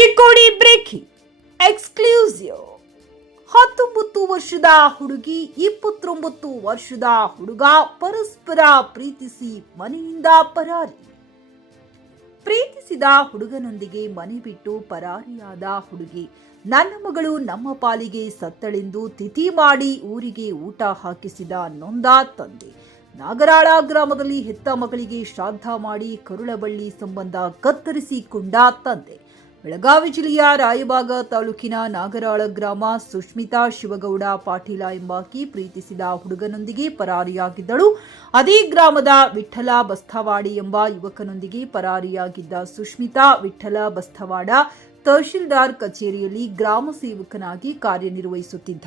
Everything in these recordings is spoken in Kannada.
Chikkodi breaking exclusive. ಹತ್ತೊಂಬತ್ತು ವರ್ಷದ ಹುಡುಗಿ, ಇಪ್ಪತ್ತೊಂಬತ್ತು ವರ್ಷದ ಹುಡುಗ ಪರಸ್ಪರ ಪ್ರೀತಿಸಿ ಮನೆಯಿಂದ ಪರಾರಿ. ಪ್ರೀತಿಸಿದ ಹುಡುಗನೊಂದಿಗೆ ಮನೆ ಬಿಟ್ಟು ಪರಾರಿಯಾದ ಹುಡುಗಿ ನನ್ನ ಮಗಳು ನಮ್ಮ ಪಾಲಿಗೆ ಸತ್ತಳೆಂದು ತಿಥಿ ಮಾಡಿ ಊರಿಗೆ ಊಟ ಹಾಕಿಸಿದ ನೊಂದ ತಂದೆ. ನಾಗರಾಳ ಗ್ರಾಮದಲ್ಲಿ ಹೆತ್ತ ಮಗಳಿಗೆ ಶ್ರಾದ್ದ ಮಾಡಿ ಕರುಳಬಳ್ಳಿ ಸಂಬಂಧ ಕತ್ತರಿಸಿಕೊಂಡ ತಂದೆ. ಬೆಳಗಾವಿ ಜಿಲ್ಲೆಯ ರಾಯಬಾಗ ತಾಲೂಕಿನ ನಾಗರಾಳ ಗ್ರಾಮ ಸುಷ್ಮಿತಾ ಶಿವಗೌಡ ಪಾಟೀಲ ಎಂಬಾಕಿ ಪ್ರೀತಿಸಿದ ಹುಡುಗನೊಂದಿಗೆ ಪರಾರಿಯಾಗಿದ್ದಳು. ಅದೇ ಗ್ರಾಮದ ವಿಠಲ ಬಸ್ತವಾಡಿ ಎಂಬ ಯುವಕನೊಂದಿಗೆ ಪರಾರಿಯಾಗಿದ್ದ ಸುಷ್ಮಿತಾ ವಿಠಲ ಬಸ್ತವಾಡ ತಹಶೀಲ್ದಾರ್ ಕಚೇರಿಯಲ್ಲಿ ಗ್ರಾಮ ಸೇವಕನಾಗಿ ಕಾರ್ಯನಿರ್ವಹಿಸುತ್ತಿದ್ದ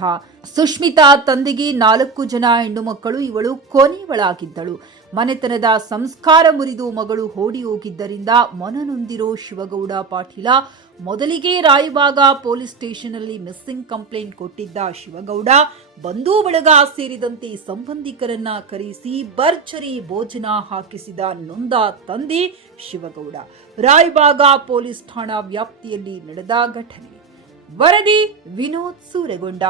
ಸುಷ್ಮಿತಾ ತಂದೆಗೆ ನಾಲ್ಕು ಜನ ಹೆಣ್ಣು ಮಕ್ಕಳು ಇವಳು ಕೊನೆಯವಳಾಗಿದ್ದಳು. ಮನೆತನದ ಸಂಸ್ಕಾರ ಮುರಿದು ಮಗಳು ಓಡಿ ಹೋಗಿದ್ದರಿಂದ ಮನನೊಂದಿರೋ ಶಿವಗೌಡ ಪಾಟೀಲ ಮೊದಲಿಗೆ ರಾಯಬಾಗ ಪೊಲೀಸ್ ಸ್ಟೇಷನ್ನಲ್ಲಿ ಮಿಸ್ಸಿಂಗ್ ಕಂಪ್ಲೇಂಟ್ ಕೊಟ್ಟಿದ್ದ ಶಿವಗೌಡ ಬಂಧು ಬಳಗ ಸೇರಿದಂತೆ ಸಂಬಂಧಿಕರನ್ನ ಕರೆಸಿ ಭರ್ಜರಿ ಭೋಜನ ಹಾಕಿಸಿದ ನೊಂದ ತಂದೆ ಶಿವಗೌಡ. ರಾಯಬಾಗ ಪೊಲೀಸ್ ಠಾಣಾ ವ್ಯಾಪ್ತಿಯಲ್ಲಿ ನಡೆದ ಘಟನೆ. ವರದಿ ವಿನೋದ್ ಸೂರೆಗೊಂಡ.